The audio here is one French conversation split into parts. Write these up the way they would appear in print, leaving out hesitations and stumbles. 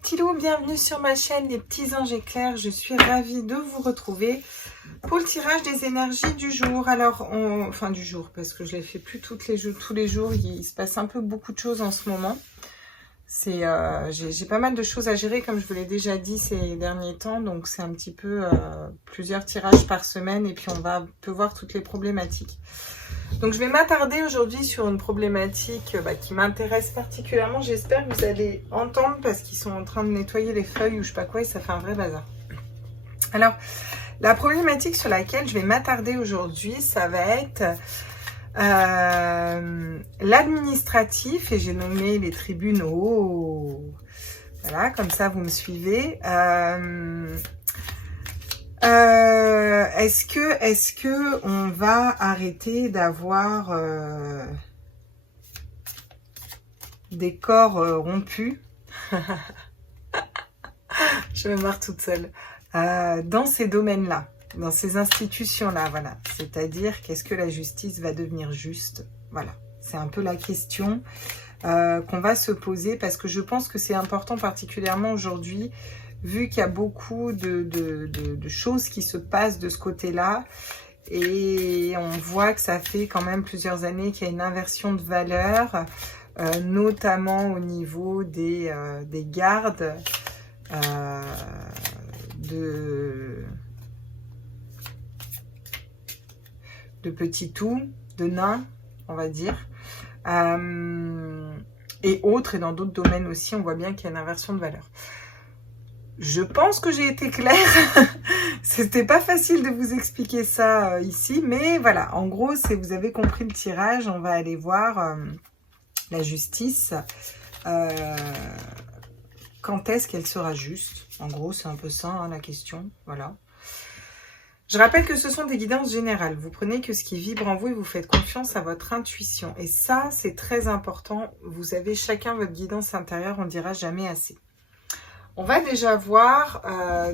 petits loups, bienvenue sur ma chaîne Les Petits Anges Éclairs. Je suis ravie de vous retrouver pour le tirage des énergies du jour. Alors, enfin du jour, parce que je les fais plus tous les jours. Il se passe un peu beaucoup de choses en ce moment. J'ai pas mal de choses à gérer, comme je vous l'ai déjà dit ces derniers temps. Donc, c'est un petit peu plusieurs tirages par semaine et puis on peut voir toutes les problématiques. Donc, je vais m'attarder aujourd'hui sur une problématique qui m'intéresse particulièrement. J'espère que vous allez entendre parce qu'ils sont en train de nettoyer les feuilles ou je sais pas quoi et ça fait un vrai bazar. Alors, la problématique sur laquelle je vais m'attarder aujourd'hui, ça va être l'administratif et j'ai nommé les tribunaux. Voilà, comme ça vous me suivez. Est-ce que on va arrêter d'avoir des corps rompus? Je me marre toute seule. Dans ces domaines-là, dans ces institutions-là, voilà. C'est-à-dire, qu'est-ce que la justice va devenir juste? Voilà, c'est un peu la question qu'on va se poser parce que je pense que c'est important particulièrement aujourd'hui, vu qu'il y a beaucoup de choses qui se passent de ce côté-là. Et on voit que ça fait quand même plusieurs années qu'il y a une inversion de valeur, notamment au niveau des gardes, de petits tout, de nains, on va dire, et autres, et dans d'autres domaines aussi, on voit bien qu'il y a une inversion de valeur. Je pense que j'ai été claire. C'était pas facile de vous expliquer ça ici, mais voilà, en gros, vous avez compris le tirage. On va aller voir la justice. Quand est-ce qu'elle sera juste? En gros, c'est un peu ça hein, la question. Voilà. Je rappelle que ce sont des guidances générales. Vous prenez que ce qui vibre en vous et vous faites confiance à votre intuition. Et ça, c'est très important. Vous avez chacun votre guidance intérieure. On ne dira jamais assez. On va déjà voir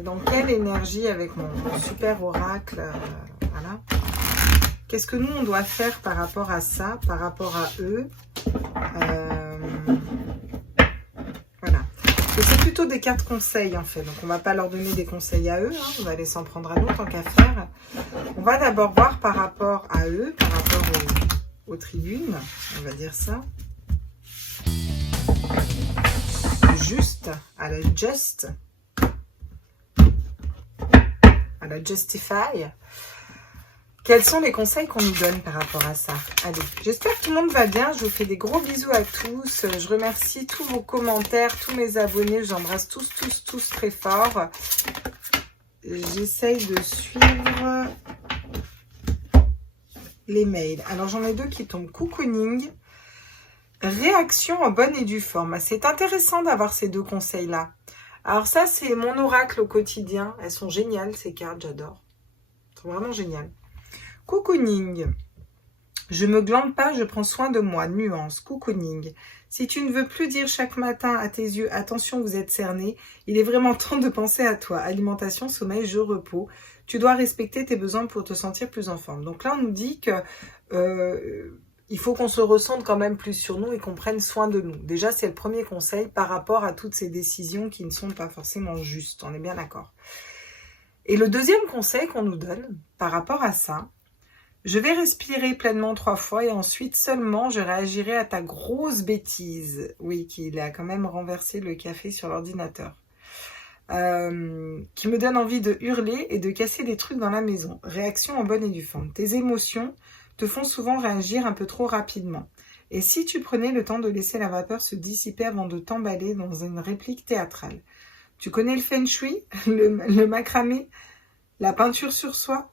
dans quelle énergie, avec mon super oracle, voilà. Qu'est-ce que nous, on doit faire par rapport à ça, par rapport à eux. Voilà. C'est plutôt des cartes conseils, en fait. Donc, on ne va pas leur donner des conseils à eux. Hein. On va les s'en prendre à nous, tant qu'à faire. On va d'abord voir par rapport à eux, par rapport aux tribunes. On va dire ça. Juste, à la just, à la justify. Quels sont les conseils qu'on nous donne par rapport à ça? Allez, j'espère que tout le monde va bien. Je vous fais des gros bisous à tous. Je remercie tous vos commentaires, tous mes abonnés. J'embrasse tous très fort. J'essaye de suivre les mails. Alors, j'en ai deux qui tombent. Cocooning. Réaction en bonne et due forme. C'est intéressant d'avoir ces deux conseils-là. Alors ça, c'est mon oracle au quotidien. Elles sont géniales, ces cartes, j'adore. Elles sont vraiment géniales. Cocooning. Je me glande pas, je prends soin de moi. Nuance. Cocooning. Si tu ne veux plus dire chaque matin à tes yeux, attention, vous êtes cerné, il est vraiment temps de penser à toi. Alimentation, sommeil, jeu, repos. Tu dois respecter tes besoins pour te sentir plus en forme. Donc là, on nous dit que... il faut qu'on se ressente quand même plus sur nous et qu'on prenne soin de nous. Déjà, c'est le premier conseil par rapport à toutes ces décisions qui ne sont pas forcément justes. On est bien d'accord. Et le deuxième conseil qu'on nous donne par rapport à ça, je vais respirer pleinement 3 fois et ensuite seulement je réagirai à ta grosse bêtise. Oui, qu'il a quand même renversé le café sur l'ordinateur. Qui me donne envie de hurler et de casser des trucs dans la maison. Réaction en bonne et due forme. Tes émotions te font souvent réagir un peu trop rapidement. Et si tu prenais le temps de laisser la vapeur se dissiper avant de t'emballer dans une réplique théâtrale? Tu connais le feng shui, le macramé, la peinture sur soie?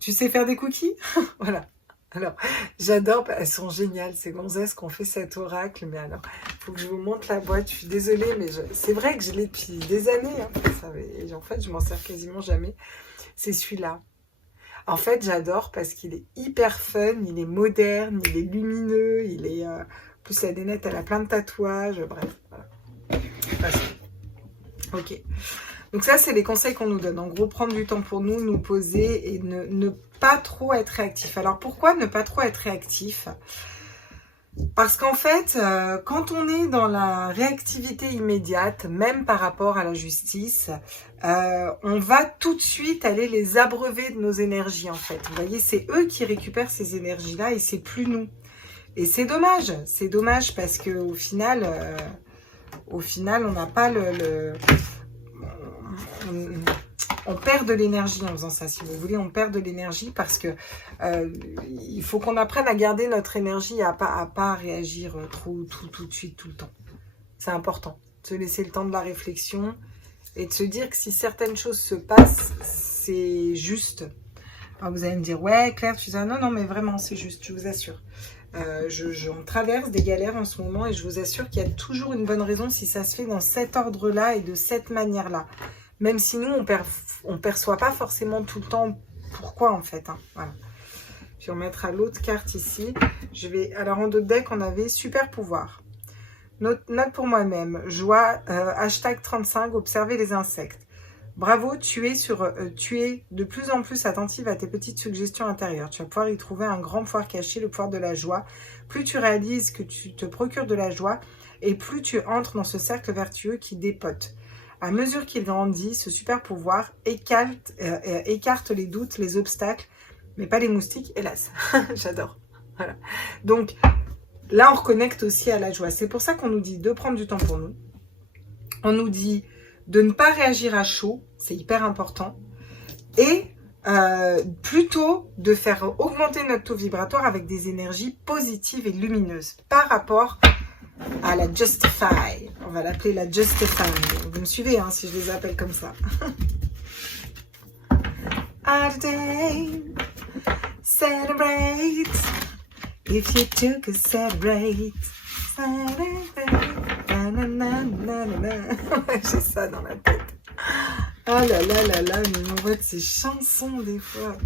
Tu sais faire des cookies? Voilà. Alors, j'adore, elles sont géniales, ces gonzesses qu'on fait cet oracle. Mais alors, il faut que je vous montre la boîte. Je suis désolée, mais c'est vrai que je l'ai depuis des années. Hein, ça, et en fait, je m'en sers quasiment jamais. C'est celui-là. En fait, j'adore parce qu'il est hyper fun, il est moderne, il est lumineux, il est... plus la nénette, elle a plein de tatouages, bref. Voilà. Ok. Donc ça, c'est les conseils qu'on nous donne. En gros, prendre du temps pour nous, nous poser et ne pas trop être réactif. Alors, pourquoi ne pas trop être réactif? Parce qu'en fait, quand on est dans la réactivité immédiate, même par rapport à la justice, on va tout de suite aller les abreuver de nos énergies, en fait. Vous voyez, c'est eux qui récupèrent ces énergies-là et c'est plus nous. Et c'est dommage parce que au final, on n'a pas on perd de l'énergie en faisant ça, si vous voulez, on perd de l'énergie parce que il faut qu'on apprenne à garder notre énergie, à pas réagir tout de suite, tout le temps. C'est important, de se laisser le temps de la réflexion et de se dire que si certaines choses se passent, c'est juste. Alors vous allez me dire, ouais Claire, tu dis, non, non, mais vraiment, c'est juste, je vous assure. On traverse des galères en ce moment et je vous assure qu'il y a toujours une bonne raison si ça se fait dans cet ordre-là et de cette manière-là. Même si nous, on perçoit pas forcément tout le temps pourquoi en fait. Hein. Voilà. Je vais remettre à l'autre carte ici. Alors en d'autres decks, on avait super pouvoir. Note pour moi-même. Joie, hashtag 35, observer les insectes. Bravo, tu es de plus en plus attentive à tes petites suggestions intérieures. Tu vas pouvoir y trouver un grand pouvoir caché, le pouvoir de la joie. Plus tu réalises que tu te procures de la joie et plus tu entres dans ce cercle vertueux qui dépote. À mesure qu'il grandit, ce super pouvoir écarte les doutes, les obstacles, mais pas les moustiques, hélas. J'adore. Voilà. Donc, là, on reconnecte aussi à la joie. C'est pour ça qu'on nous dit de prendre du temps pour nous. On nous dit de ne pas réagir à chaud, c'est hyper important. Et plutôt de faire augmenter notre taux vibratoire avec des énergies positives et lumineuses par rapport à la Justify. On va l'appeler la Justify. Vous me suivez hein, si je les appelle comme ça. Today, celebrate. If you took a celebrate. J'ai ça dans la tête. Ah là là là là, mais on voit de ces chansons des fois.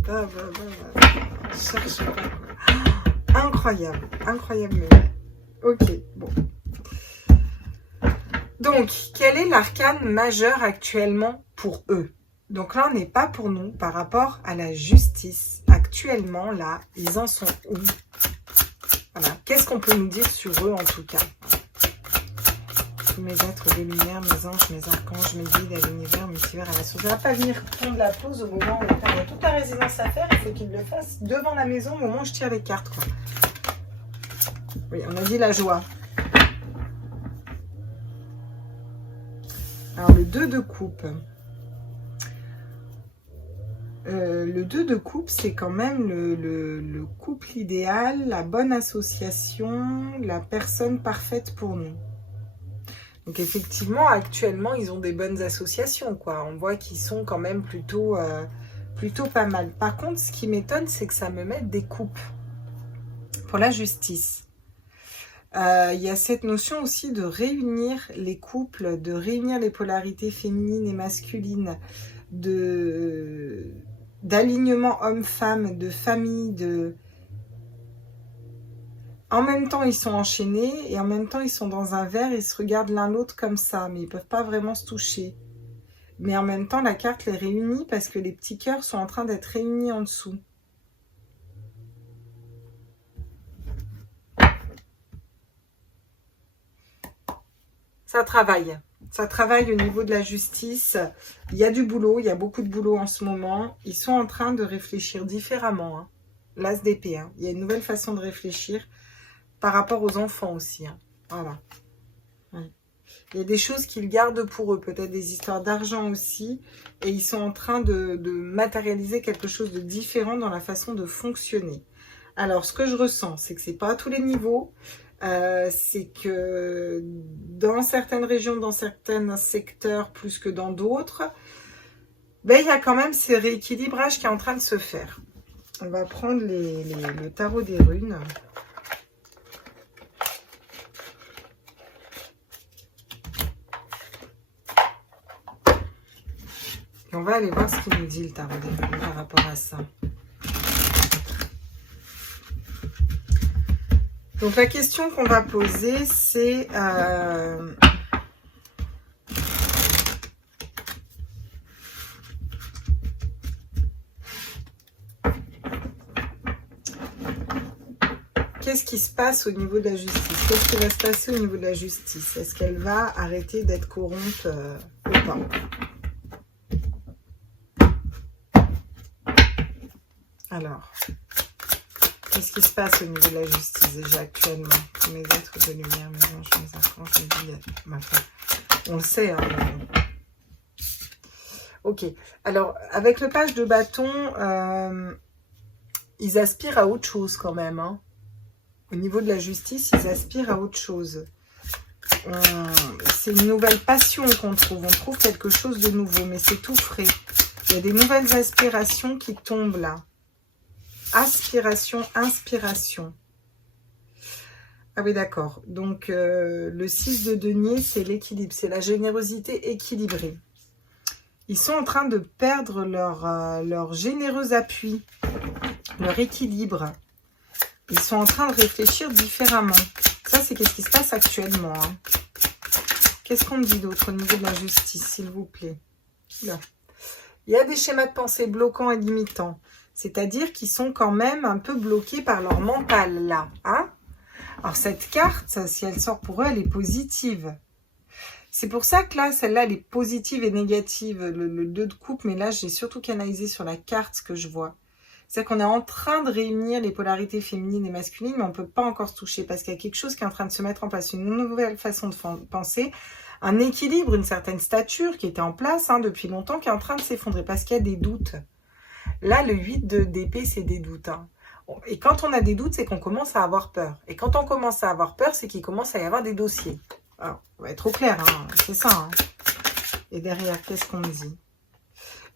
Je cherche pas. Incroyable, incroyable même. Ok, bon. Donc, quel est l'arcane majeur actuellement pour eux? Donc là, on n'est pas pour nous par rapport à la justice. Actuellement, là, ils en sont où? Voilà. Qu'est-ce qu'on peut nous dire sur eux en tout cas? Tous mes êtres de lumière, mes anges, mes archanges, mes guides à l'univers, multivers, à la source. Ça ne va pas venir prendre la pause au moment où il y a toute la résidence à faire. Il faut qu'il le fasse devant la maison au moment où je tire les cartes, quoi. Oui, on a dit la joie. Alors, le 2 de coupe. Le 2 de coupe, c'est quand même le couple idéal, la bonne association, la personne parfaite pour nous. Donc, effectivement, actuellement, ils ont des bonnes associations, quoi. On voit qu'ils sont quand même plutôt pas mal. Par contre, ce qui m'étonne, c'est que ça me mette des coupes pour la justice. Il y a cette notion aussi de réunir les couples, de réunir les polarités féminines et masculines, d'alignement homme-femme, de famille, En même temps, ils sont enchaînés et en même temps, ils sont dans un verre, ils se regardent l'un l'autre comme ça, mais ils ne peuvent pas vraiment se toucher. Mais en même temps, la carte les réunit parce que les petits cœurs sont en train d'être réunis en dessous. Ça travaille au niveau de la justice. Il y a du boulot, il y a beaucoup de boulot en ce moment. Ils sont en train de réfléchir différemment. Hein. L'as d'épée, hein. Il y a une nouvelle façon de réfléchir par rapport aux enfants aussi. Hein. Voilà. Ouais. Il y a des choses qu'ils gardent pour eux, peut-être des histoires d'argent aussi. Et ils sont en train de matérialiser quelque chose de différent dans la façon de fonctionner. Alors, ce que je ressens, c'est que c'est pas à tous les niveaux. C'est que dans certaines régions, dans certains secteurs, plus que dans d'autres, ben, il y a quand même ce rééquilibrage qui est en train de se faire. On va prendre le tarot des runes. Et on va aller voir ce qu'il nous dit le tarot des runes par rapport à ça. Donc la question qu'on va poser, c'est qu'est-ce qui se passe au niveau de la justice? Qu'est-ce qui va se passer au niveau de la justice? Est-ce qu'elle va arrêter d'être corrompue ou pas? Alors, qu'est-ce qui se passe au niveau de la justice déjà actuellement? Tous mes êtres de lumière, mes anges, mes archanges, mes guides, ma foi. On le sait, hein. Ok. Alors, avec le page de bâton, ils aspirent à autre chose quand même, hein. Au niveau de la justice, ils aspirent à autre chose. C'est une nouvelle passion qu'on trouve. On trouve quelque chose de nouveau, mais c'est tout frais. Il y a des nouvelles aspirations qui tombent là. Aspiration, inspiration. Ah oui, d'accord. Donc, le 6 de denier, c'est l'équilibre. C'est la générosité équilibrée. Ils sont en train de perdre leur généreux appui, leur équilibre. Ils sont en train de réfléchir différemment. Ça, c'est qu'est-ce qui se passe actuellement, hein. Qu'est-ce qu'on me dit d'autre au niveau de la justice, s'il vous plaît? Là. Il y a des schémas de pensée bloquants et limitants. C'est-à-dire qu'ils sont quand même un peu bloqués par leur mental, là. Hein? Alors, cette carte, si elle sort pour eux, elle est positive. C'est pour ça que là, celle-là, elle est positive et négative, le 2 de coupe. Mais là, j'ai surtout canalisé sur la carte ce que je vois. C'est qu'on est en train de réunir les polarités féminines et masculines, mais on ne peut pas encore se toucher parce qu'il y a quelque chose qui est en train de se mettre en place, une nouvelle façon de penser, un équilibre, une certaine stature qui était en place depuis longtemps, qui est en train de s'effondrer parce qu'il y a des doutes. Là, le 8 d'épée, c'est des doutes. Hein. Et quand on a des doutes, c'est qu'on commence à avoir peur. Et quand on commence à avoir peur, c'est qu'il commence à y avoir des dossiers. Alors, on va être au clair, hein, c'est ça. Hein. Et derrière, qu'est-ce qu'on me dit?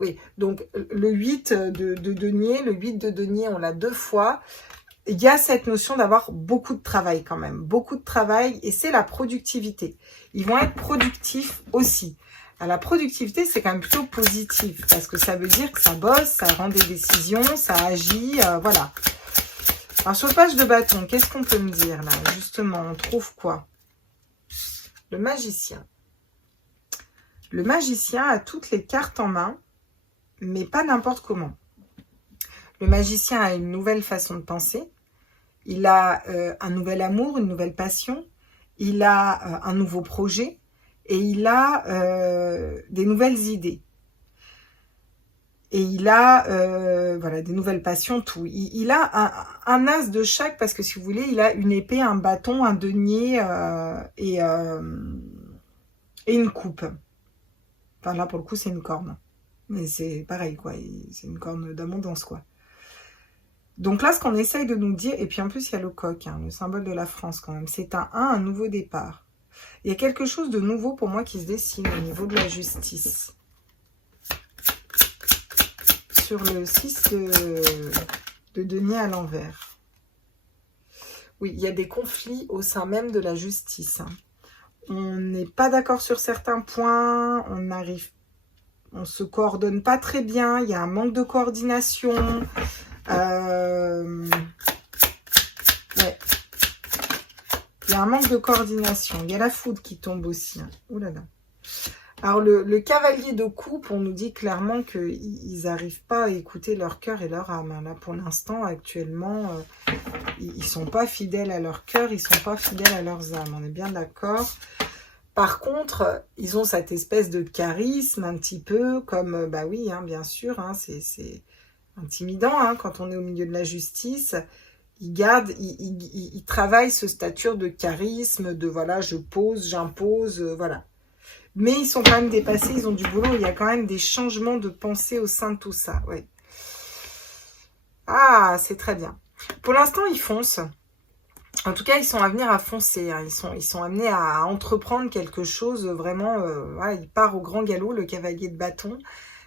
Oui, donc le 8 de denier, le 8 de denier, on l'a 2 fois. Il y a cette notion d'avoir beaucoup de travail quand même. Beaucoup de travail et c'est la productivité. Ils vont être productifs aussi. Alors, la productivité, c'est quand même plutôt positif parce que ça veut dire que ça bosse, ça rend des décisions, ça agit, voilà. Alors, sur le page de bâton, qu'est-ce qu'on peut me dire là? Justement, on trouve quoi? Le magicien. Le magicien a toutes les cartes en main, mais pas n'importe comment. Le magicien a une nouvelle façon de penser. Il a un nouvel amour, une nouvelle passion. Il a un nouveau projet. Et il a des nouvelles idées. Et il a voilà, des nouvelles passions, tout. Il a un as de chaque, parce que si vous voulez, il a une épée, un bâton, un denier et une coupe. Enfin là, pour le coup, c'est une corne. Mais c'est pareil, quoi. C'est une corne d'abondance, quoi. Donc là, ce qu'on essaye de nous dire, et puis en plus, il y a le coq, hein, le symbole de la France quand même. C'est un nouveau départ. Il y a quelque chose de nouveau pour moi qui se dessine au niveau de la justice. Sur le 6 de denier à l'envers. Oui, il y a des conflits au sein même de la justice. Hein. On n'est pas d'accord sur certains points, on se coordonne pas très bien, il y a un manque de coordination. Ouais. Il y a un manque de coordination. Il y a la foudre qui tombe aussi. Hein. Ouh là là. Alors, le cavalier de coupe, on nous dit clairement qu'ils n'arrivent pas à écouter leur cœur et leur âme. Là, pour l'instant, actuellement, ils ne sont pas fidèles à leur cœur, ils ne sont pas fidèles à leurs âmes. On est bien d'accord. Par contre, ils ont cette espèce de charisme un petit peu comme, bah oui, hein, bien sûr, hein, c'est intimidant hein, quand on est au milieu de la justice. Ils travaillent ce stature de charisme, de voilà, je pose, j'impose, voilà. Mais ils sont quand même dépassés, ils ont du boulot, il y a quand même des changements de pensée au sein de tout ça, ouais. Ah, c'est très bien. Pour l'instant, ils foncent. En tout cas, ils sont à venir à foncer, hein. Ils sont amenés à entreprendre quelque chose vraiment, voilà, il part au grand galop, le cavalier de bâton,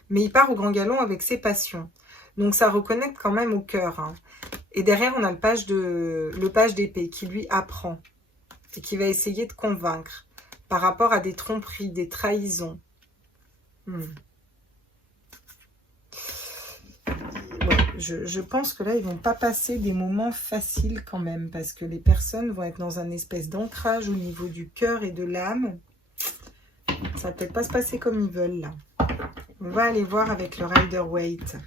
mais il part au grand galop avec ses passions. Donc, ça reconnecte quand même au cœur, hein. Et derrière, on a le page d'épée qui lui apprend et qui va essayer de convaincre par rapport à des tromperies, des trahisons. Ouais, je pense que là, ils vont pas passer des moments faciles quand même parce que les personnes vont être dans un espèce d'ancrage au niveau du cœur et de l'âme. Ça va peut-être pas se passer comme ils veulent là. On va aller voir avec le Rider-Waite.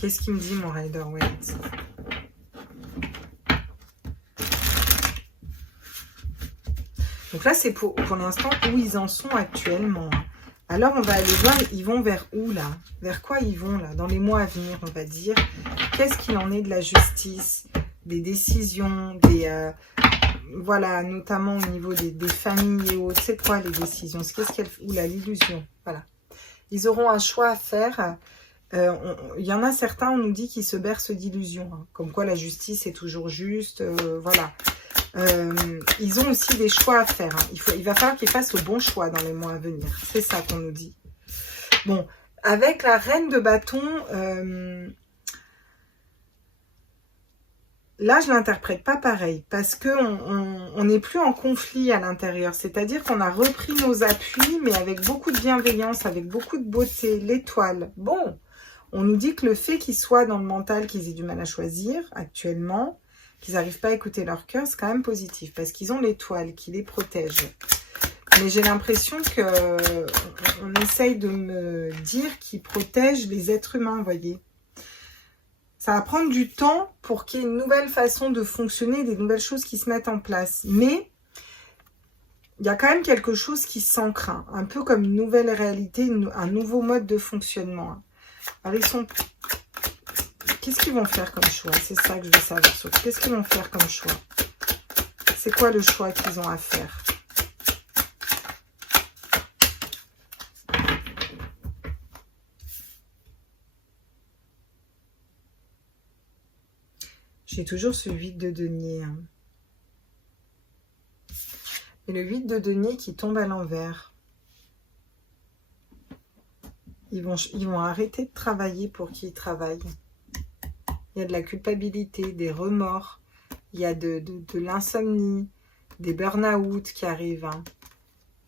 Qu'est-ce qu'il me dit, mon Rider-Waite? Donc là, c'est pour l'instant où ils en sont actuellement. Alors, on va aller voir, ils vont vers où là? Vers quoi ils vont là? Dans les mois à venir, on va dire. Qu'est-ce qu'il en est de la justice, des décisions, des... voilà, notamment au niveau des familles et autres. C'est quoi les décisions? Qu'est-ce qu'elle... Ou l'illusion. Voilà. Ils auront un choix à faire. Il y en a certains, on nous dit qu'ils se bercent d'illusions. Hein, comme quoi la justice est toujours juste. Voilà. Ils ont aussi des choix à faire. Hein. Il va falloir qu'ils fassent le bon choix dans les mois à venir. C'est ça qu'on nous dit. Bon, avec la reine de bâton, là, je l'interprète pas pareil. Parce qu'on n'est plus en conflit à l'intérieur. C'est-à-dire qu'on a repris nos appuis, mais avec beaucoup de bienveillance, avec beaucoup de beauté. L'étoile. Bon, on nous dit que le fait qu'ils soient dans le mental, qu'ils aient du mal à choisir actuellement, qu'ils n'arrivent pas à écouter leur cœur, c'est quand même positif, parce qu'ils ont l'étoile qui les protège. Mais j'ai l'impression qu'on essaye de me dire qu'ils protègent les êtres humains, vous voyez. Ça va prendre du temps pour qu'il y ait une nouvelle façon de fonctionner, des nouvelles choses qui se mettent en place. Mais il y a quand même quelque chose qui s'ancre, hein, un peu comme une nouvelle réalité, un nouveau mode de fonctionnement. Alors, ils sont... Qu'est-ce qu'ils vont faire comme choix? C'est ça que je veux savoir. Qu'est-ce qu'ils vont faire comme choix? C'est quoi le choix qu'ils ont à faire? J'ai toujours ce 8 de denier. Hein. Et le 8 de denier qui tombe à l'envers. Ils vont arrêter de travailler pour qui ils travaillent. Il y a de la culpabilité, des remords, il y a de l'insomnie, des burn-out qui arrivent. Hein.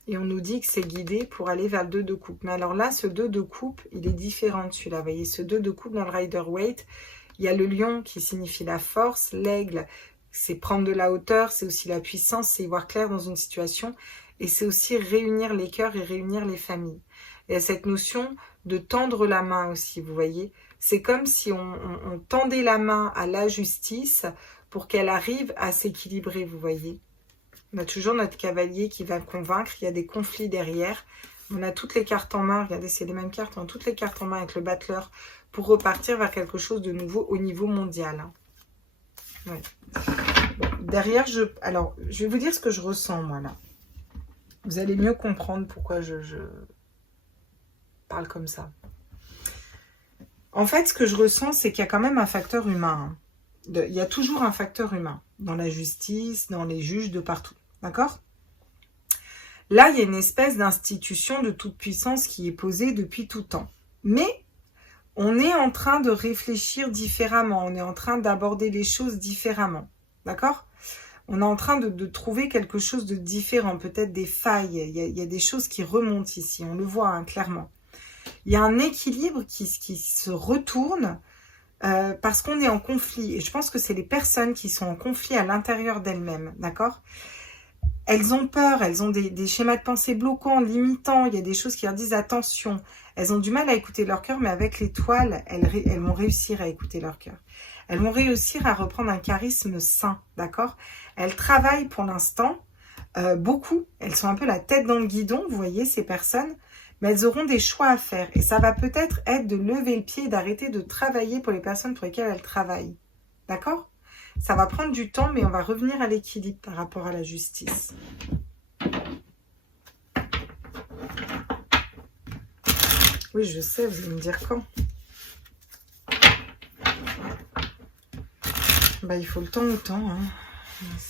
Et on nous dit que c'est guidé pour aller vers le 2 de coupe. Mais alors là, ce 2 de coupe, il est différent de celui-là. Vous voyez, ce 2 de coupe dans le Rider-Waite, il y a le lion qui signifie la force, l'aigle, c'est prendre de la hauteur, c'est aussi la puissance, c'est y voir clair dans une situation. Et c'est aussi réunir les cœurs et réunir les familles. Et cette notion de tendre la main aussi, vous voyez. C'est comme si on tendait la main à la justice pour qu'elle arrive à s'équilibrer, vous voyez. On a toujours notre cavalier qui va convaincre, il y a des conflits derrière. On a toutes les cartes en main, regardez, c'est les mêmes cartes, on a toutes les cartes en main avec le battleur pour repartir vers quelque chose de nouveau au niveau mondial. Ouais. Bon, derrière, alors, je vais vous dire ce que je ressens, moi, là. Vous allez mieux comprendre pourquoi je parle comme ça. En fait, ce que je ressens, c'est qu'il y a quand même un facteur humain. Il y a toujours un facteur humain dans la justice, dans les juges, de partout. D'accord? Là, il y a une espèce d'institution de toute puissance qui est posée depuis tout temps. Mais on est en train de réfléchir différemment. On est en train d'aborder les choses différemment. D'accord? On est en train de trouver quelque chose de différent. Peut-être des failles. Il y a des choses qui remontent ici. On le voit hein, clairement. Il y a un équilibre qui se retourne parce qu'on est en conflit. Et je pense que c'est les personnes qui sont en conflit à l'intérieur d'elles-mêmes. D'accord? Elles ont peur, elles ont des schémas de pensée bloquants, limitants. Il y a des choses qui leur disent attention. Elles ont du mal à écouter leur cœur, mais avec l'étoile, elles vont réussir à écouter leur cœur. Elles vont réussir à reprendre un charisme sain. D'accord? Elles travaillent pour l'instant beaucoup. Elles sont un peu la tête dans le guidon, vous voyez, ces personnes. Mais elles auront des choix à faire. Et ça va peut-être être de lever le pied et d'arrêter de travailler pour les personnes pour lesquelles elles travaillent. D'accord? Ça va prendre du temps, mais on va revenir à l'équilibre par rapport à la justice. Oui, je sais, vous allez me dire quand. Bah, il faut le temps au temps. Hein.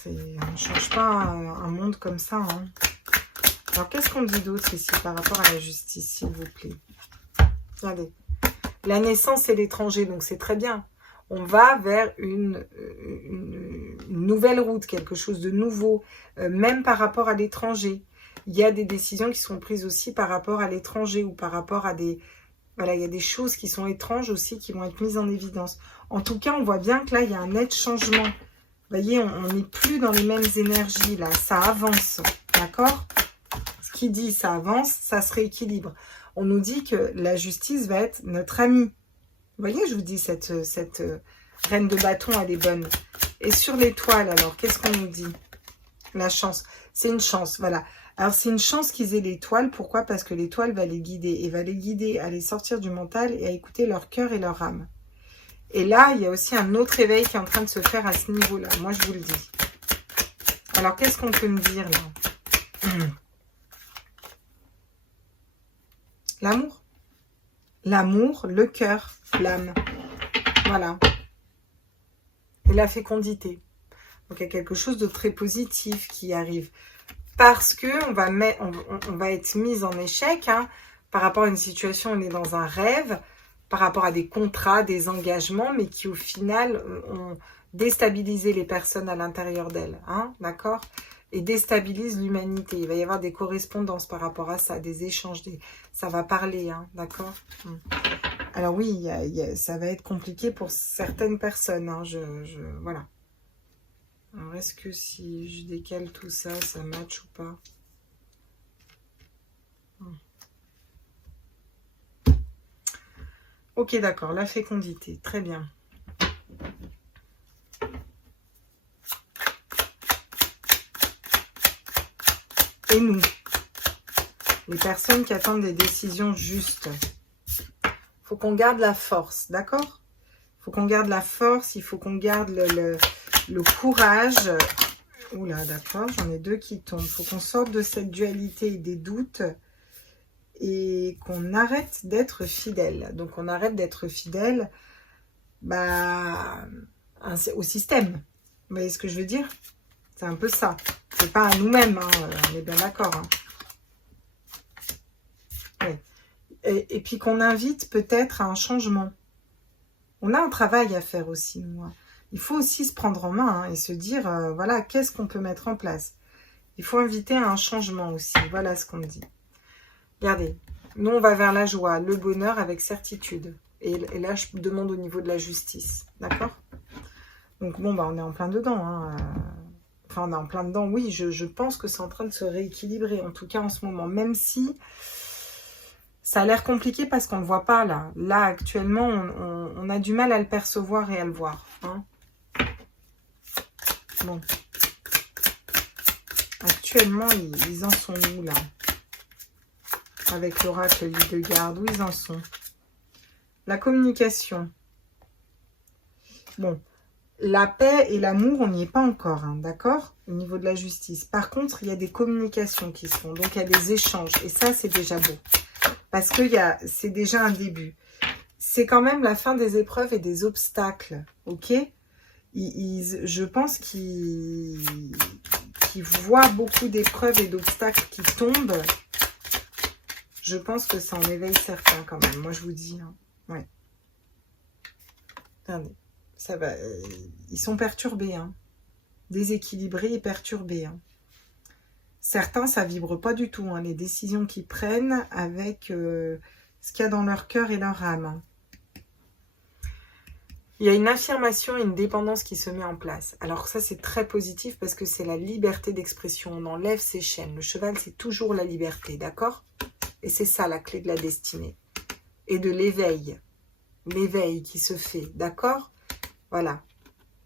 On ne change pas un monde comme ça. Hein. Alors, qu'est-ce qu'on dit d'autre ici par rapport à la justice, s'il vous plaît? Regardez. La naissance et l'étranger, donc c'est très bien. On va vers une nouvelle route, quelque chose de nouveau, même par rapport à l'étranger. Il y a des décisions qui sont prises aussi par rapport à l'étranger ou par rapport à des... Voilà, il y a des choses qui sont étranges aussi qui vont être mises en évidence. En tout cas, on voit bien que là, il y a un net changement. Vous voyez, on n'est plus dans les mêmes énergies, là. Ça avance, d'accord? Ce qui dit ça avance, ça se rééquilibre. On nous dit que la justice va être notre amie. Vous voyez, je vous dis, cette reine de bâton, elle est bonne. Et sur l'étoile, alors, qu'est-ce qu'on nous dit? La chance. C'est une chance, voilà. Alors, c'est une chance qu'ils aient l'étoile. Pourquoi? Parce que l'étoile va les guider. Et va les guider à les sortir du mental et à écouter leur cœur et leur âme. Et là, il y a aussi un autre éveil qui est en train de se faire à ce niveau-là. Moi, je vous le dis. Alors, qu'est-ce qu'on peut me dire, là? L'amour. L'amour, le cœur, l'âme. Voilà. Et la fécondité. Donc, il y a quelque chose de très positif qui arrive. Parce que on va être mise en échec par rapport à une situation, on est dans un rêve, par rapport à des contrats, des engagements, mais qui au final ont déstabilisé les personnes à l'intérieur d'elles. D'accord? Et déstabilisent l'humanité. Il va y avoir des correspondances par rapport à ça, des échanges, ça va parler, d'accord? Alors oui, ça va être compliqué pour certaines personnes, voilà. Alors est-ce que si je décale tout ça, ça match ou pas? Ok, d'accord, la fécondité, très bien. Et nous, les personnes qui attendent des décisions justes, faut qu'on garde la force, d'accord? Il faut qu'on garde la force, il faut qu'on garde le courage. Oula, d'accord, j'en ai deux qui tombent. Il faut qu'on sorte de cette dualité et des doutes et qu'on arrête d'être fidèle. Donc, on arrête d'être fidèle au système. Vous voyez ce que je veux dire? C'est un peu ça. C'est pas à nous-mêmes, on est bien d'accord. Oui. Et puis qu'on invite peut-être à un changement. On a un travail à faire aussi, nous. Il faut aussi se prendre en main et se dire, voilà, qu'est-ce qu'on peut mettre en place? Il faut inviter à un changement aussi. Voilà ce qu'on dit. Regardez, nous, on va vers la joie, le bonheur avec certitude. Et là, je demande au niveau de la justice. D'accord? Donc, bon, on est en plein dedans. Enfin, on est en plein dedans. Oui, je pense que c'est en train de se rééquilibrer, en tout cas en ce moment. Même si ça a l'air compliqué parce qu'on ne le voit pas là. Là, actuellement, on a du mal à le percevoir et à le voir. Bon. Actuellement, ils en sont où là? Avec l'oracle Hildegarde, où ils en sont? La communication. Bon. La paix et l'amour, on n'y est pas encore, d'accord? Au niveau de la justice. Par contre, il y a des communications qui se font. Donc, il y a des échanges. Et ça, c'est déjà beau. Parce que c'est déjà un début. C'est quand même la fin des épreuves et des obstacles. Ok? Je pense qu'ils voient beaucoup d'épreuves et d'obstacles qui tombent. Je pense que ça en éveille certains quand même. Moi, je vous dis. Ouais. Regardez. Ça va, ils sont perturbés, déséquilibrés et perturbés. Certains, ça vibre pas du tout, les décisions qu'ils prennent avec ce qu'il y a dans leur cœur et leur âme. Il y a une affirmation et une dépendance qui se met en place. Alors ça, c'est très positif parce que c'est la liberté d'expression. On enlève ses chaînes. Le cheval, c'est toujours la liberté, d'accord? Et c'est ça la clé de la destinée. Et de l'éveil. L'éveil qui se fait, d'accord? Voilà.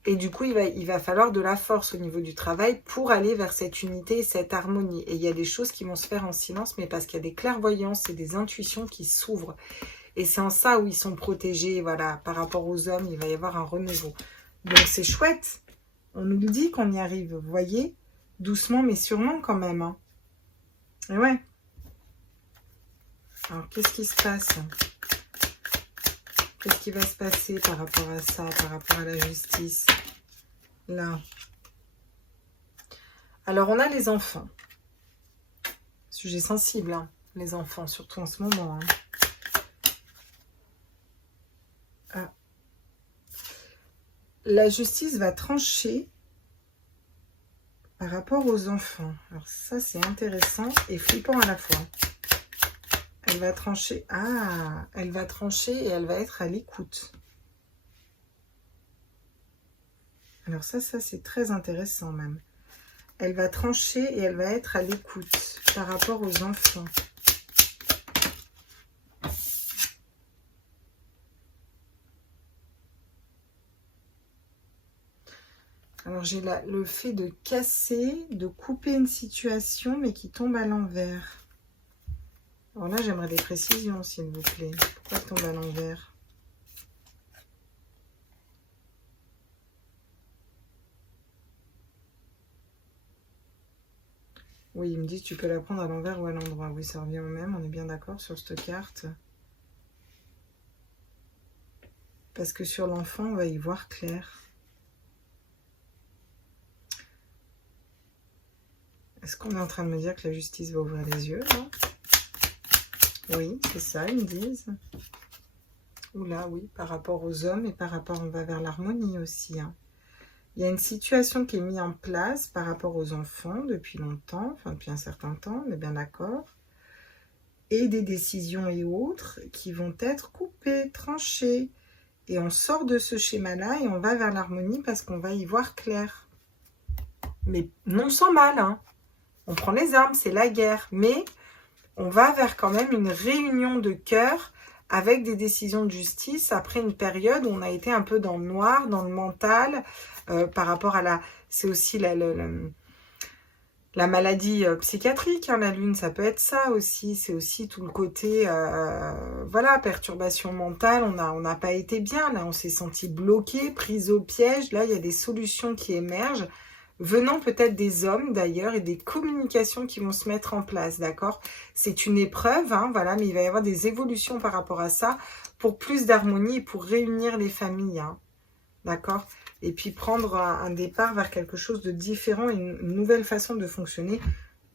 Et du coup, il va falloir de la force au niveau du travail pour aller vers cette unité et cette harmonie. Et il y a des choses qui vont se faire en silence, mais parce qu'il y a des clairvoyances et des intuitions qui s'ouvrent. Et c'est en ça où ils sont protégés, voilà. Par rapport aux hommes, il va y avoir un renouveau. Donc c'est chouette. On nous dit qu'on y arrive, vous voyez? Doucement, mais sûrement quand même. Et ouais. Alors, qu'est-ce qui se passe ? Qu'est-ce qui va se passer par rapport à ça, par rapport à la justice? Là. Alors, on a les enfants. Sujet sensible, les enfants, surtout en ce moment. Ah. La justice va trancher par rapport aux enfants. Alors, ça, c'est intéressant et flippant à la fois. Elle va trancher. Ah, elle va trancher et elle va être à l'écoute. Alors ça c'est très intéressant même. Elle va trancher et elle va être à l'écoute par rapport aux enfants. Alors, j'ai le fait de casser, de couper une situation, mais qui tombe à l'envers. Alors là, j'aimerais des précisions, s'il vous plaît. Pourquoi elle tombe à l'envers? Oui, il me dit tu peux la prendre à l'envers ou à l'endroit. Oui, ça revient au même, on est bien d'accord sur cette carte. Parce que sur l'enfant, on va y voir clair. Est-ce qu'on est en train de me dire que la justice va ouvrir les yeux, là? Oui, c'est ça, ils me disent. Oula, oui, par rapport aux hommes et par rapport, on va vers l'harmonie aussi, hein. Il y a une situation qui est mise en place par rapport aux enfants depuis longtemps, enfin depuis un certain temps, on est bien d'accord. Et des décisions et autres qui vont être coupées, tranchées. Et on sort de ce schéma-là et on va vers l'harmonie parce qu'on va y voir clair. Mais non sans mal, hein. On prend les armes, c'est la guerre. Mais on va vers quand même une réunion de cœur avec des décisions de justice après une période où on a été un peu dans le noir, dans le mental, par rapport à la... C'est aussi la maladie psychiatrique, hein, la lune, ça peut être ça aussi. C'est aussi tout le côté, voilà, perturbation mentale. On n'a pas été bien, là, on s'est senti bloqué, pris au piège. Là, il y a des solutions qui émergent, venant peut-être des hommes d'ailleurs, et des communications qui vont se mettre en place, d'accord? C'est une épreuve, hein, voilà, mais il va y avoir des évolutions par rapport à ça, pour plus d'harmonie, pour réunir les familles, hein, d'accord? Et puis prendre un départ vers quelque chose de différent, une nouvelle façon de fonctionner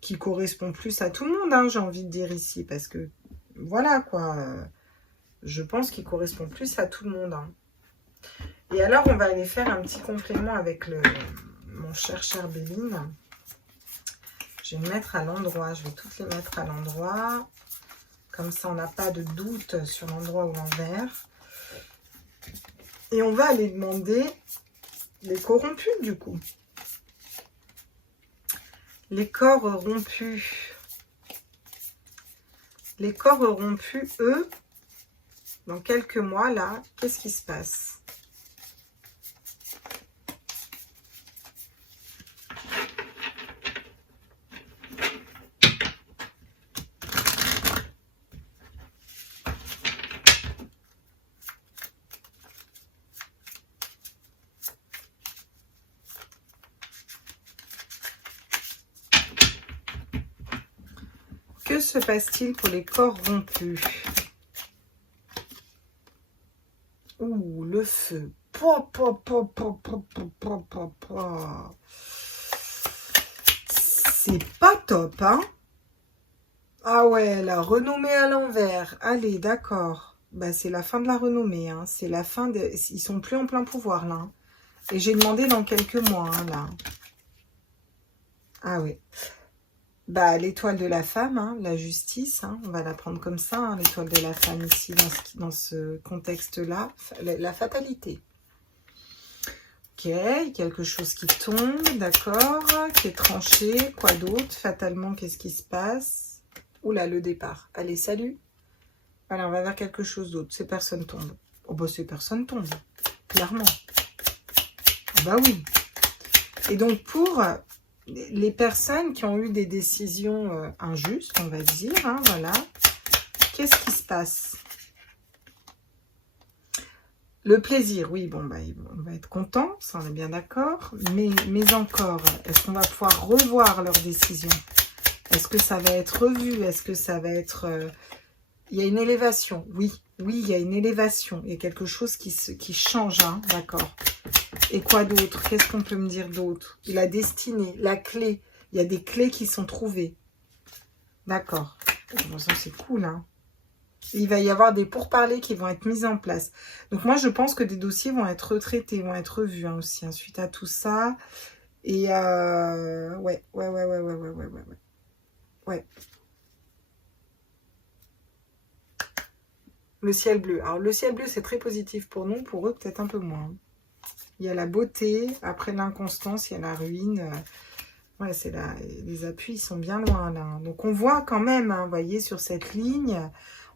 qui correspond plus à tout le monde, hein, j'ai envie de dire ici, parce que, voilà, quoi, je pense qu'il correspond plus à tout le monde, hein. Et alors, on va aller faire un petit complément avec mon cher Béline. Je vais me mettre à l'endroit, je vais toutes les mettre à l'endroit, comme ça on n'a pas de doute sur l'endroit ou l'envers. Et on va aller demander les corrompus, du coup. Les corps rompus. Les corps rompus, eux, dans quelques mois, là, qu'est-ce qui se passe? Que se passe-t-il pour les corps rompus? Ouh, le feu. C'est pas top, hein? Ah ouais, la renommée à l'envers. Allez, d'accord. Bah, c'est la fin de la renommée, hein. C'est la fin de... Ils sont plus en plein pouvoir, là, hein. Et j'ai demandé dans quelques mois, hein, là. Ah oui. Bah, l'étoile de la femme, hein, la justice, hein, on va la prendre comme ça, hein, l'étoile de la femme ici, dans ce contexte-là, la fatalité. Ok, quelque chose qui tombe, d'accord, qui est tranché, quoi d'autre? Fatalement, qu'est-ce qui se passe? Oula, le départ. Allez, salut. Voilà, on va vers quelque chose d'autre. Ces personnes tombent. Oh bah, ces personnes tombent, clairement. Ah bah oui. Et donc, pour... les personnes qui ont eu des décisions injustes, on va dire, hein, voilà. Qu'est-ce qui se passe? Le plaisir, oui, bon, bah, on va être content, ça on est bien d'accord. Mais encore, est-ce qu'on va pouvoir revoir leurs décisions? Est-ce que ça va être revu? Est-ce que ça va être... Il y a une élévation, oui, il y a une élévation. Il y a quelque chose qui change, hein, d'accord. Et quoi d'autre? Qu'est-ce qu'on peut me dire d'autre? La destinée, la clé. Il y a des clés qui sont trouvées. D'accord. Bon, ça, c'est cool, hein. Il va y avoir des pourparlers qui vont être mis en place. Donc, moi, je pense que des dossiers vont être retraités, vont être revus, hein, aussi, hein, suite à tout ça. Et, ouais. Ouais. Le ciel bleu. Alors, le ciel bleu, c'est très positif pour nous. Pour eux, peut-être un peu moins. Il y a la beauté, après l'inconstance, il y a la ruine. Ouais, c'est là, les appuis sont bien loin là. Donc on voit quand même, hein, vous voyez, sur cette ligne,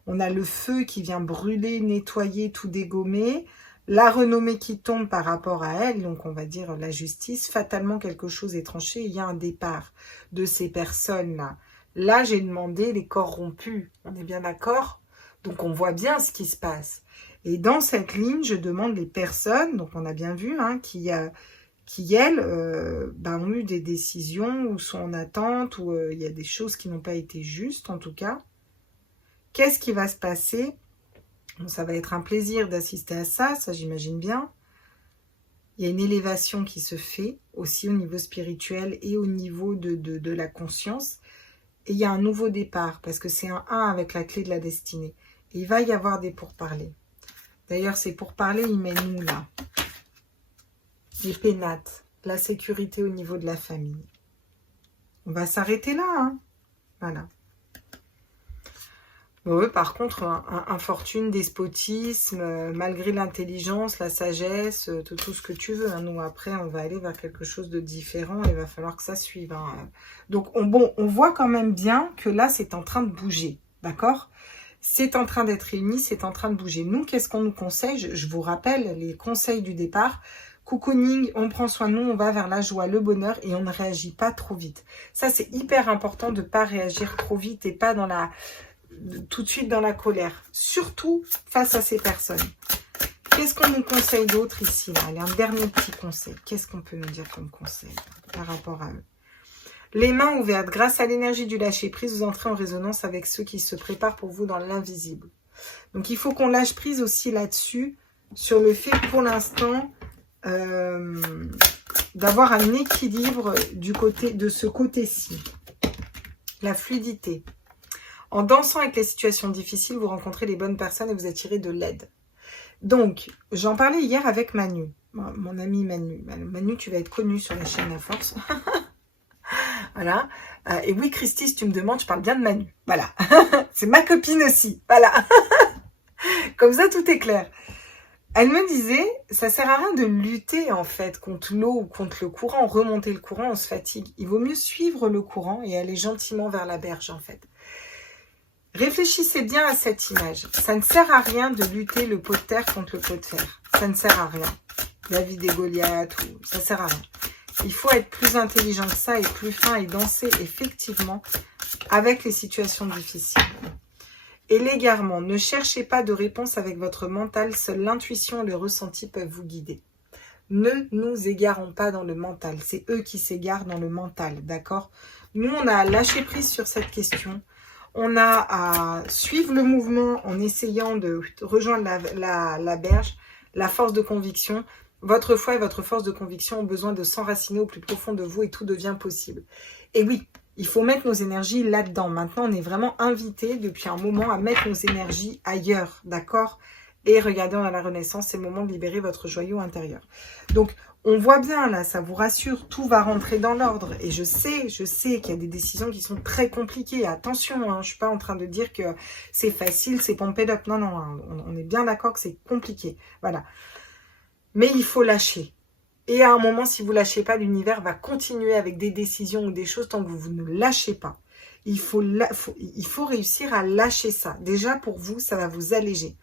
on a le feu qui vient brûler, nettoyer, tout dégommer. La renommée qui tombe par rapport à elle, donc on va dire la justice, fatalement quelque chose est tranché, il y a un départ de ces personnes-là. Là, j'ai demandé les corps rompus, on est bien d'accord? Donc on voit bien ce qui se passe. Et dans cette ligne, je demande les personnes, donc on a bien vu, hein, qui elles, ont eu des décisions ou sont en attente, ou il y a des choses qui n'ont pas été justes en tout cas. Qu'est-ce qui va se passer? Bon, ça va être un plaisir d'assister à ça, ça j'imagine bien. Il y a une élévation qui se fait, aussi au niveau spirituel et au niveau de la conscience. Et il y a un nouveau départ, parce que c'est un 1 avec la clé de la destinée. Et il va y avoir des pourparlers. D'ailleurs, ces pourparlers, ils mènent où là? Les pénates, la sécurité au niveau de la famille. On va s'arrêter là, hein. Voilà. Oui, par contre, infortune, despotisme, malgré l'intelligence, la sagesse, tout ce que tu veux. Hein. Nous, après, on va aller vers quelque chose de différent et il va falloir que ça suive. Hein. Donc, on voit quand même bien que là, c'est en train de bouger. D'accord? C'est en train d'être réuni, c'est en train de bouger. Nous, qu'est-ce qu'on nous conseille? Je vous rappelle les conseils du départ. Cocooning, on prend soin de nous, on va vers la joie, le bonheur et on ne réagit pas trop vite. Ça, c'est hyper important de ne pas réagir trop vite et pas dans tout de suite dans la colère. Surtout face à ces personnes. Qu'est-ce qu'on nous conseille d'autre ici là? Allez, un dernier petit conseil. Qu'est-ce qu'on peut nous dire comme conseil par rapport à eux? Les mains ouvertes. Grâce à l'énergie du lâcher-prise, vous entrez en résonance avec ceux qui se préparent pour vous dans l'invisible. Donc, il faut qu'on lâche prise aussi là-dessus, sur le fait pour l'instant d'avoir un équilibre de ce côté-ci. La fluidité. En dansant avec les situations difficiles, vous rencontrez les bonnes personnes et vous attirez de l'aide. Donc, j'en parlais hier avec Manu, mon ami Manu. Manu, tu vas être connu sur la chaîne La Force. Voilà. Et oui, Christy, si tu me demandes, je parle bien de Manu. Voilà. C'est ma copine aussi. Voilà. Comme ça, tout est clair. Elle me disait, ça sert à rien de lutter en fait contre l'eau ou contre le courant. Remonter le courant, on se fatigue. Il vaut mieux suivre le courant et aller gentiment vers la berge en fait. Réfléchissez bien à cette image. Ça ne sert à rien de lutter le pot de terre contre le pot de fer. Ça ne sert à rien. David et Goliath, ça ne sert à rien. Il faut être plus intelligent que ça et plus fin et danser effectivement avec les situations difficiles. Et l'égarement, ne cherchez pas de réponse avec votre mental. Seule l'intuition et le ressenti peuvent vous guider. Ne nous égarons pas dans le mental. C'est eux qui s'égarent dans le mental, d'accord? Nous, on a lâché prise sur cette question. On a à suivre le mouvement en essayant de rejoindre la berge, la force de conviction. Votre foi et votre force de conviction ont besoin de s'enraciner au plus profond de vous et tout devient possible. Et oui, il faut mettre nos énergies là-dedans. Maintenant, on est vraiment invité depuis un moment à mettre nos énergies ailleurs, d'accord? Et regardez, on a la renaissance, c'est le moment de libérer votre joyau intérieur. Donc, on voit bien là, ça vous rassure, tout va rentrer dans l'ordre. Et je sais qu'il y a des décisions qui sont très compliquées. Attention, hein, je ne suis pas en train de dire que c'est facile, c'est pompé up. Non, non, hein, on est bien d'accord que c'est compliqué. Voilà. Mais il faut lâcher. Et à un moment, si vous ne lâchez pas, l'univers va continuer avec des décisions ou des choses tant que vous ne lâchez pas. Il faut réussir à lâcher ça. Déjà, pour vous, ça va vous alléger.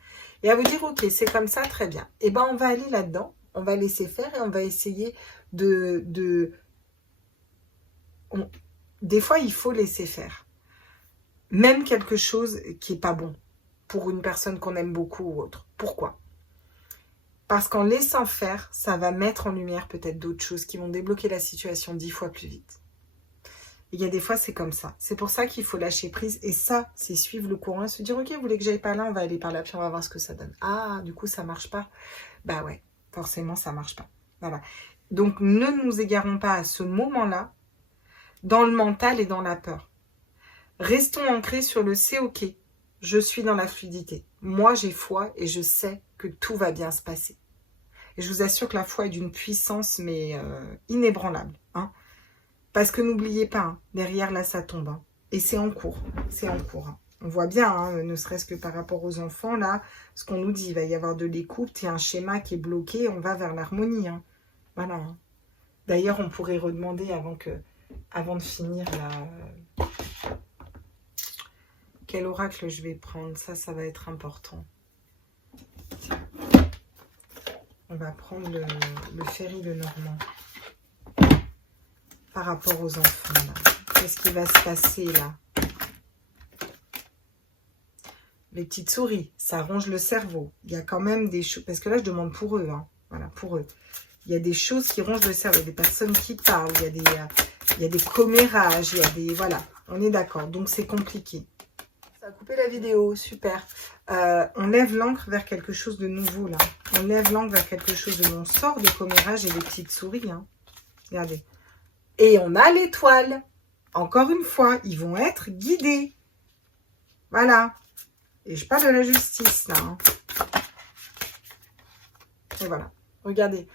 Et à vous dire, ok, c'est comme ça, très bien. Et bien, on va aller là-dedans. On va laisser faire et on va essayer des fois, il faut laisser faire. Même quelque chose qui n'est pas bon pour une personne qu'on aime beaucoup ou autre. Pourquoi? Parce qu'en laissant faire, ça va mettre en lumière peut-être d'autres choses qui vont débloquer la situation 10 fois plus vite. Il y a des fois, c'est comme ça. C'est pour ça qu'il faut lâcher prise. Et ça, c'est suivre le courant et se dire, ok, vous voulez que j'aille par là, on va aller par là, puis on va voir ce que ça donne. Ah, du coup, ça marche pas. Bah ouais, forcément, ça marche pas. Voilà. Donc, ne nous égarons pas à ce moment-là dans le mental et dans la peur. Restons ancrés sur le c'est ok. Je suis dans la fluidité. Moi, j'ai foi et je sais que tout va bien se passer. Et je vous assure que la foi est d'une puissance, mais inébranlable. Hein. Parce que n'oubliez pas, hein, derrière là, ça tombe. Hein. Et c'est en cours. C'est en cours. Hein. On voit bien, hein, ne serait-ce que par rapport aux enfants, là, ce qu'on nous dit, il va y avoir de l'écoute, il y a un schéma qui est bloqué, on va vers l'harmonie. Hein. Voilà. Hein. D'ailleurs, on pourrait redemander avant de finir, là, quel oracle je vais prendre. Ça va être important. On va prendre le ferry de Normand. Par rapport aux enfants, là. Qu'est-ce qui va se passer, là? Les petites souris, ça ronge le cerveau. Il y a quand même des choses... Parce que là, je demande pour eux. Hein. Voilà, pour eux. Il y a des choses qui rongent le cerveau. Il y a des personnes qui parlent. Il y a des commérages. Il y a des... Voilà, on est d'accord. Donc, c'est compliqué. Ça a coupé la vidéo. Super. On lève l'encre vers quelque chose de nouveau, là. On lève l'encre vers quelque chose de... On sort des commérages et des petites souris. Hein. Regardez. Et on a l'étoile. Encore une fois, ils vont être guidés. Voilà. Et je parle de la justice, là. Hein. Et voilà. Regardez.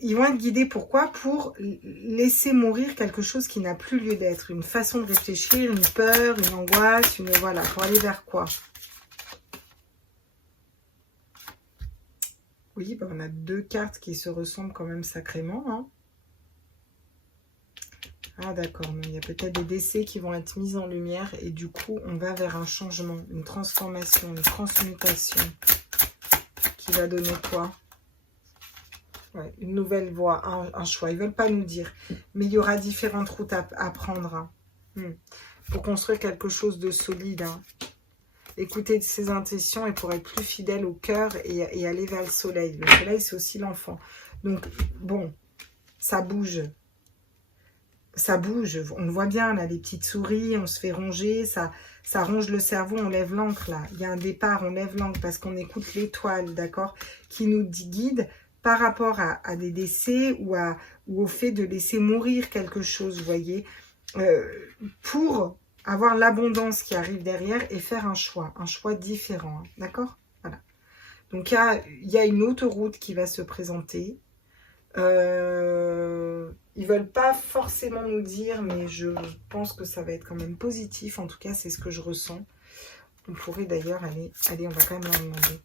Ils vont être guidés, pourquoi? Pour laisser mourir quelque chose qui n'a plus lieu d'être. Une façon de réfléchir, une peur, une angoisse, une... Voilà. Pour aller vers quoi? Oui, ben on a deux cartes qui se ressemblent quand même sacrément. Hein. Ah d'accord, il y a peut-être des décès qui vont être mis en lumière et du coup, on va vers un changement, une transformation, une transmutation qui va donner quoi? Ouais, une nouvelle voie, un choix. Ils ne veulent pas nous dire, mais il y aura différentes routes à prendre hein. Pour construire quelque chose de solide. Hein. Écouter ses intuitions et pour être plus fidèle au cœur et aller vers le soleil. Le soleil, c'est aussi l'enfant. Donc, bon, ça bouge. Ça bouge, on le voit bien, là, les petites souris, on se fait ronger, ça ronge le cerveau, on lève l'encre, là. Il y a un départ, on lève l'encre parce qu'on écoute l'étoile, d'accord, qui nous guide par rapport à des décès ou au fait de laisser mourir quelque chose, vous voyez, pour avoir l'abondance qui arrive derrière et faire un choix différent, hein, d'accord, voilà. Donc, il y a une autre route qui va se présenter. Ils veulent pas forcément nous dire, mais je pense que ça va être quand même positif. En tout cas, c'est ce que je ressens. On pourrait d'ailleurs aller, on va quand même leur demander.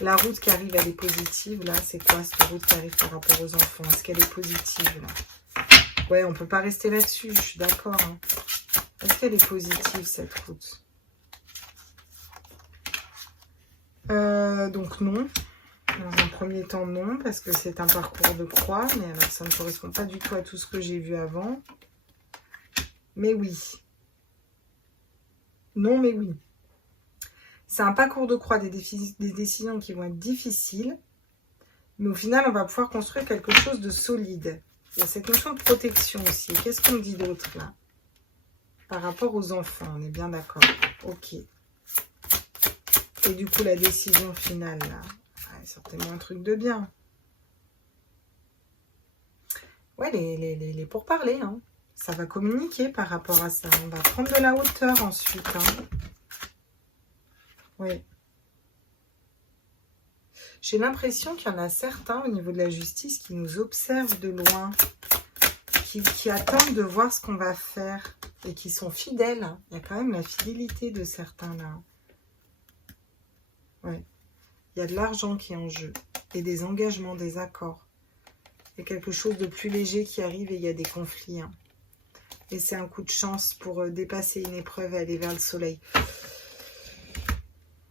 La route qui arrive, elle est positive. Là, c'est quoi cette route qui arrive par rapport aux enfants? Est-ce qu'elle est positive là? Ouais, on peut pas rester là-dessus. Je suis d'accord. Hein. Est-ce qu'elle est positive cette route? Donc non. Dans un premier temps, non, parce que c'est un parcours de croix, mais alors ça ne correspond pas du tout à tout ce que j'ai vu avant. Mais oui. Non, mais oui. C'est un parcours de croix, des décisions qui vont être difficiles, mais au final, on va pouvoir construire quelque chose de solide. Il y a cette notion de protection aussi. Qu'est-ce qu'on me dit d'autre, là? Par rapport aux enfants, on est bien d'accord. Ok. Et du coup, la décision finale, là. Certainement un truc de bien. Ouais, les pourparlers, hein. Ça va communiquer par rapport à ça. On va prendre de la hauteur ensuite. Hein. Oui. J'ai l'impression qu'il y en a certains au niveau de la justice qui nous observent de loin, qui attendent de voir ce qu'on va faire et qui sont fidèles. Hein. Il y a quand même la fidélité de certains là. Ouais. Il y a de l'argent qui est en jeu et des engagements, des accords. Il y a quelque chose de plus léger qui arrive et il y a des conflits. Hein. Et c'est un coup de chance pour dépasser une épreuve et aller vers le soleil.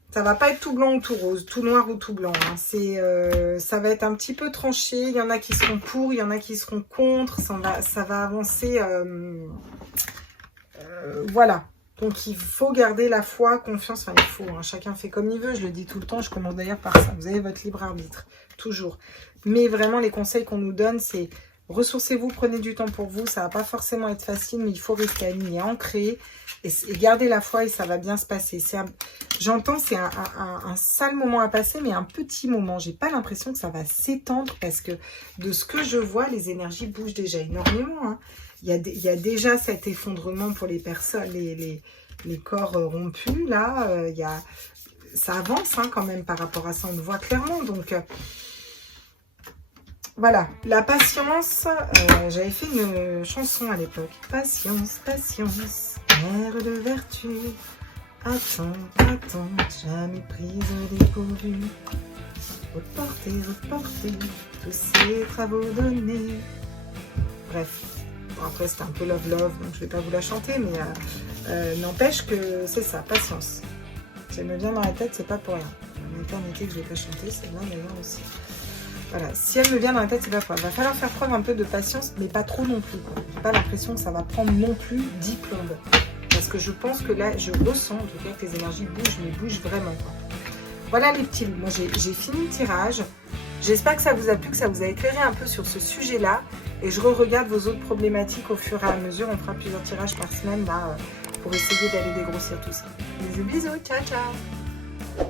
Ça va pas être tout blanc ou tout rose, tout noir ou tout blanc. Hein. Ça va être un petit peu tranché. Il y en a qui seront pour, il y en a qui seront contre. Ça va avancer. Voilà. Donc, il faut garder la foi, confiance. Enfin, il faut. Hein. Chacun fait comme il veut. Je le dis tout le temps. Je commence d'ailleurs par ça. Vous avez votre libre arbitre. Toujours. Mais vraiment, les conseils qu'on nous donne, c'est ressourcez-vous, prenez du temps pour vous. Ça va pas forcément être facile, mais il faut rester aligné, ancré et garder la foi et ça va bien se passer. J'entends, c'est un sale moment à passer, mais un petit moment. J'ai pas l'impression que ça va s'étendre parce que de ce que je vois, les énergies bougent déjà énormément. Hein. Il y a déjà cet effondrement pour les personnes, les corps rompus. Là, ça avance hein, quand même par rapport à ça. On le voit clairement. Donc, voilà. La patience. J'avais fait une chanson à l'époque. Patience, patience, mère de vertu. Attends, attends, jamais prise dépourvue. Reporter, reporter, tous ces travaux donnés. Bref. Après, c'était un peu love, donc je ne vais pas vous la chanter, mais n'empêche que c'est ça, patience. Si elle me vient dans la tête, c'est pas pour rien. l'éternité que je ne l'ai pas chanté, celle-là d'ailleurs aussi. Voilà, si elle me vient dans la tête, c'est pas grave. Il va falloir faire preuve un peu de patience, mais pas trop non plus. J'ai pas l'impression que ça va prendre non plus 10 plombes. Parce que je pense que là, je ressens en tout cas que les énergies bougent, mais bougent vraiment. Quoi. Voilà les petits loups, moi j'ai fini le tirage. J'espère que ça vous a plu, que ça vous a éclairé un peu sur ce sujet-là. Et je re-regarde vos autres problématiques au fur et à mesure. On fera plusieurs tirages par semaine là, pour essayer d'aller dégrossir tout ça. Bisous, bisous, ciao, ciao.